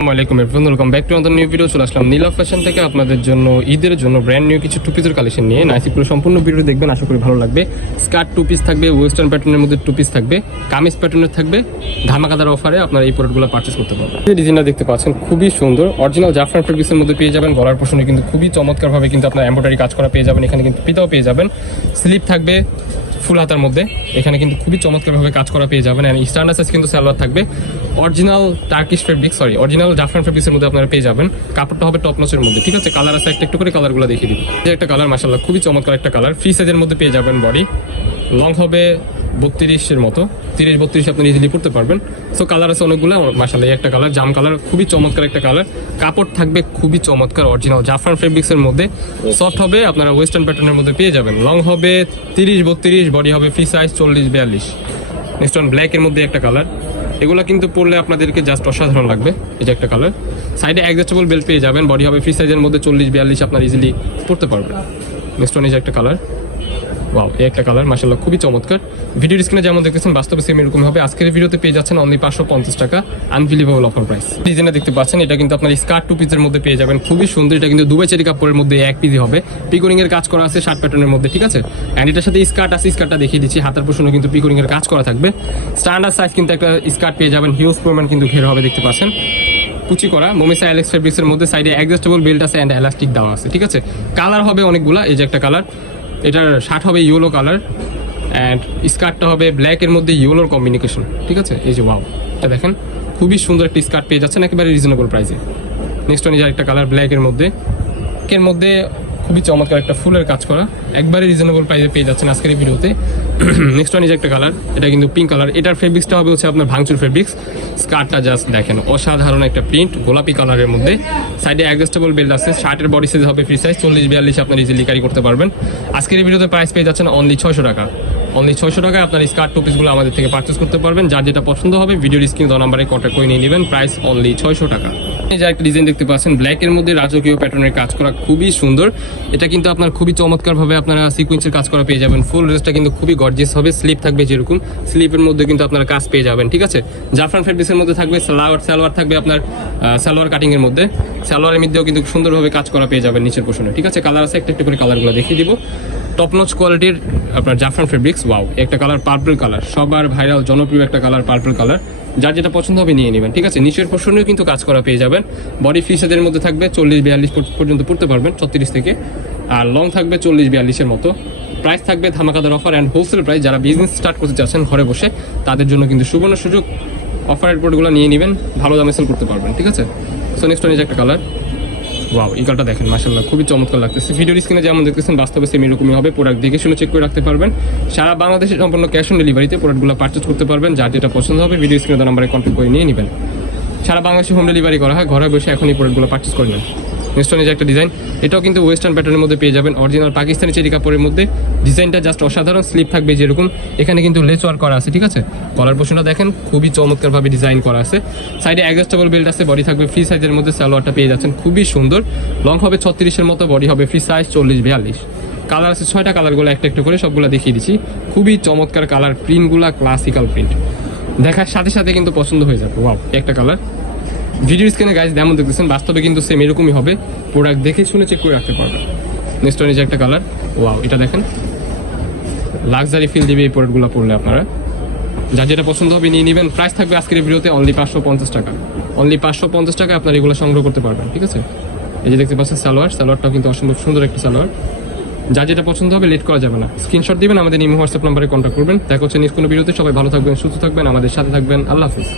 আসসালামু আলাইকুম everyone, welcome back to another new video. চলে আসলাম নীলা ফ্যাশন থেকে আপনাদের জন্য ঈদের জন্য ব্র্যান্ড নিউ কিছু টু পিসের কালেকশন নিয়ে। নাইসিপুরো সম্পূর্ণ ভিডিও দেখবেন, আশা করি ভালো লাগবে। স্কার্ট টু পিস থাকবে, ওয়েস্টার্ন প্যাটার্নের মধ্যে টু পিস থাকবে, কামিজ প্যাটার্নের থাকবে। ধামাকাদার অফারে আপনারা এই প্রোডাক্টগুলো পারচেস করতে পারবেন। এই ডিজাইনটা দেখতে পাচ্ছেন খুবই সুন্দর, অরিজিনাল জাফরান ফেব্রিক্সের মধ্যে পেয়ে যাবেন। গলার পোর্শনে কিন্তু খুবই চমৎকারভাবে কিন্তু আপনার এমব্রয়ডারি কাজ করা পেয়ে যাবেন। এখানে কিন্তু ফিতাও পেয়ে যাবেন, স্লিপ থাকবে ফুল হাতার মধ্যে। এখানে কিন্তু খুবই চমৎকারভাবে কাজ করা পেয়ে যাবেন। এন্ড স্ট্যান্ডার্ড সাইজ কিন্তু সালোয়ার থাকবে, অরিজিনাল টার্কিশ ফেব্রিক্স অরিজিনাল জাফরান ফেব্রিক্সের মধ্যে আপনারা পেয়ে যাবেন। কাপড়টা হবে টপ নচের মধ্যে, ঠিক আছে। কালার আছে একটু করে কালারগুলো দেখিয়ে দিব। যে একটা কালার মাশাআল্লাহ খুবই চমৎকার একটা কালার, ফ্রি সাইজের মধ্যে পেয়ে যাবেন। বডি লং হবে 32-এর মতো, 30-32 আপনি ইজিলি পড়তে পারবেন। সো কালার আছে অনেকগুলো মাশাআল্লাহ। এই একটা কালার জাম কালার, খুবই চমৎকার একটা কালার। কাপড় থাকবে খুবই চমৎকার, অরিজিনাল জাফরান ফেব্রিক্সের মধ্যে। সফট হবে, আপনারা ওয়েস্টার্ন প্যাটার্নের মধ্যে পেয়ে যাবেন। লং হবে 30-32, বডি হবে ফ্রি সাইজ 40-42। নেক্সট অন ব্ল্যাকের মধ্যে একটা কালার, এগুলো কিন্তু পরলে আপনাদেরকে জাস্ট অসাধারণ লাগবে। এই যে একটা কালার, সাইডে অ্যাডজাস্টেবল বেল্ট পেয়ে যাবেন। বডি হবে ফ্রি সাইজের মধ্যে 40-42 আপনারা ইজিলি পড়তে পারবেন। নেক্সট অন এই যে একটা কালার, ওয়াও এই একটা কালার মাশাআল্লাহ খুবই চমৎকার। ভিডিওর স্ক্রিনে যেমন দেখতেছেন বাস্তবে সেম এরকম হবে। আজকের ভিডিওতে পেয়ে যাচ্ছেন অনলি 550 টাকা, আনবিলিভেবল অফার প্রাইস। ডিজাইনটা দেখতে পাচ্ছেন, এটা কিন্তু আপনার স্কার্ট টু পিসের মধ্যে পেয়ে যাবেন, খুবই সুন্দর। এটা কিন্তু দুবাই চেরি কাপড়ের মধ্যে এক পিসি হবে, পিকোরিং এর কাজ করা আছে শার্ট প্যাটার্নের মধ্যে, ঠিক আছে। এন্ড এটার সাথে স্কার্ট আছে, স্কার্টটা দেখিয়ে দিচ্ছি। হাতার পোর্শনে কিন্তু পিকোরিং এর কাজ করা থাকবে। স্ট্যান্ডার্ড সাইজ কিন্তু একটা স্কার্ট পেয়ে যাবেন, হিউজ পরিমাণ কিন্তু ঘের হবে, দেখতে পাচ্ছেন। কুচি করা মোমেসা এলেক্স ফেব্রিক্সের মধ্যে, সাইডে অ্যাডজাস্টেবল বেল্ট আছে এন্ড এলাস্টিক দেওয়া আছে, ঠিক আছে। কালার হবে অনেকগুলা। এই যে একটা কালার, এটার শার্ট হবে ইয়েলো কালার অ্যান্ড স্কার্টটা হবে ব্ল্যাকের মধ্যে ইয়েলোর কম্বিনেশন, ঠিক আছে। এই যে ওয়াও, এটা দেখেন খুবই সুন্দর একটি স্কার্ট পেয়ে যাচ্ছেন একেবারে রিজনেবল প্রাইসে। নেক্সট ওয়ান একটা কালার ব্ল্যাকের মধ্যে, এর মধ্যে খুবই চমৎকার একটা ফুলের কাজ করা, একবারে রিজনেবল প্রাইসে পেয়ে যাচ্ছেন আজকের এই ভিডিওতে। নেক্সট ওয়ান একটা কালার, এটা কিন্তু পিঙ্ক কালার। এটার ফেব্রিক্সটা হবে হচ্ছে আপনার ভাঙচুর ফেব্রিক্স। স্কার্টটা জাস্ট দেখেন অসাধারণ একটা প্রিন্ট, গোলাপি কালারের মধ্যে। সাইডে অ্যাডজাস্টেবল বেল্ট আছে। শার্টের বডি সাইজ হবে ফ্রি সাইজ 40-42 আপনার ইজিলি ক্যারি করতে পারবেন। আজকের এই ভিডিওতে প্রাইস পেয়ে যাচ্ছেন অনলি 600 টাকা। অনলি 600 টাকায় আপনার স্কার্ট টু পিসগুলো আমাদের থেকে পারচেস করতে পারবেন। যার যেটা পছন্দ হবে ভিডিওর স্ক্রিনে দেওয়া নাম্বারে কন্ট্যাক্ট করে নিয়ে নেবেন। প্রাইস অনলি 600 টাকা। এই যে একটা ডিজাইন দেখতে পাচ্ছেন, ব্ল্যাকের মধ্যে রাজকীয় প্যাটার্নের কাজ করা, খুবই সুন্দর। এটা কিন্তু আপনার খুবই চমৎকারভাবে আপনারা সিকোয়েন্সের কাজ করা পেয়ে যাবেন। ফুল ড্রেসটা কিন্তু খুবই গর্জিয়াস হবে, স্লিপ থাকবে যেরকম, স্লিপের মধ্যে কিন্তু আপনারা কাজ পেয়ে যাবেন, ঠিক আছে। জাফরান ফেব্রিক্সের মধ্যে থাকবে, সালোয়ার থাকবে আপনার সালোয়ার কাটিং এর মধ্যে। সালোয়ারের মধ্যেও কিন্তু সুন্দরভাবে কাজ করা পেয়ে যাবেন নিচের পোর্শনে, ঠিক আছে। কালার আছে একটু করে কালারগুলো দেখিয়ে দিব। টপ নচ কোয়ালিটির আপনার জাফরান ফেব্রিক্স, ওয়াও একটা কালার পার্পল কালার, সবার ভাইরাল জনপ্রিয় একটা কালার পার্পল কালার। যার যেটা পছন্দ হবে নিয়ে নেবেন, ঠিক আছে। নিচের পোর্শনেও কিন্তু কাজ করা পেয়ে যাবেন। বডি ফ্রি সাইজের মধ্যে থাকবে, 40-42 পর্যন্ত পড়তে পারবেন, 36 থেকে। আর লং থাকবে 40-42-এর মতো। প্রাইস থাকবে ধামাকাদার অফার অ্যান্ড হোলসেল প্রাইস। যারা বিজনেস স্টার্ট করতে চাচ্ছেন ঘরে বসে, তাদের জন্য কিন্তু সুবর্ণ সুযোগ। অফারের প্রোডাক্টগুলো নিয়ে নেবেন, ভালো দামে সেল করতে পারবেন, ঠিক আছে। সো নেক্সট ওয়ান একটা কালার, ওয়াও এই কালারটা দেখেন মাশাআল্লাহ খুবই চমৎকার লাগতেছে। ভিডিওর স্ক্রিনে যেমন দেখতেছেন বাস্তবে সেম এরকমই হবে। প্রোডাক্ট দেখে শুনে চেক করে রাখতে পারবেন। সারা বাংলাদেশে সম্পূর্ণ ক্যাশ অন ডেলিভারিতে প্রোডাক্টগুলো পারচেজ করতে পারবেন। যার যেটা পছন্দ হবে ভিডিও স্ক্রিনে দেওয়া নাম্বারে কন্ট্যাক্ট করে নিয়ে নেবেন। সারা বাংলাদেশে হোম ডেলিভারি করা হয়, ঘরে বসে এখন এই প্রোডাক্টগুলো পারচেজ করে নেন। নেক্সট ওয়ান একটা ডিজাইন, এটাও কিন্তু ওয়েস্টার্ন প্যাটার্নের মধ্যে পেয়ে যাবেন, অরিজিনাল পাকিস্তানি চেরি কাপড়ের মধ্যে। ডিজাইনটা জাস্ট অসাধারণ, স্লিপ থাকবে যেরকম। এখানে কিন্তু লেস ওয়ার্ক করা আছে, ঠিক আছে। কলার পোর্শনটা দেখেন খুবই চমৎকারভাবে ডিজাইন করা আছে। সাইডে অ্যাডজাস্টেবল বেল্ট আছে, বডি থাকবে ফ্রি সাইজের মধ্যে। সালোয়ারটা পেয়ে যাচ্ছেন খুবই সুন্দর, লং হবে 36-এর মতো, বডি হবে ফ্রি সাইজ 40-42। কালার আছে 6টা, কালারগুলো একটা করে সবগুলো দেখিয়ে দিচ্ছি। খুবই চমৎকার কালার, প্রিন্টগুলো ক্লাসিক্যাল প্রিন্ট, দেখার সাথে সাথে কিন্তু পছন্দ হয়ে যাবে। ওয়াও একটা কালার। ভিডিও স্ক্রিনে গাইজ যেমন দেখতেছেন বাস্তবে কিন্তু সেম এরকমই হবে। প্রোডাক্ট দেখে শুনে চেক করে রাখতে পারবেন। নেক্সট ওয়ান একটা কালার, ওয়াও এটা দেখেন লাক্সারি ফিল দিবে এই প্রোডাক্টগুলো পরলে আপনারা। যার যেটা পছন্দ হবে নিয়ে নেবেন। প্রাইস থাকবে আজকের ভিডিওতে অনলি 550 টাকা। অনলি 550 টাকা আপনারা এগুলো সংগ্রহ করতে পারবেন, ঠিক আছে। এই যে দেখতে পাচ্ছেন সালোয়ারটাও কিন্তু অসম্ভব সুন্দর একটা সালোয়ার। যার যেটা পছন্দ হবে লেট করা যাবে না, স্ক্রিনশট দিবেন, আমাদের ইমো হোয়াটসঅ্যাপ নাম্বারে কন্ট্যাক্ট করবেন। দেখা হচ্ছে নেক্সট কোনো ভিডিওতে। সবাই ভালো থাকবেন, সুস্থ থাকবেন, আমাদের সাথে থাকবেন। আল্লাহ হাফিজ।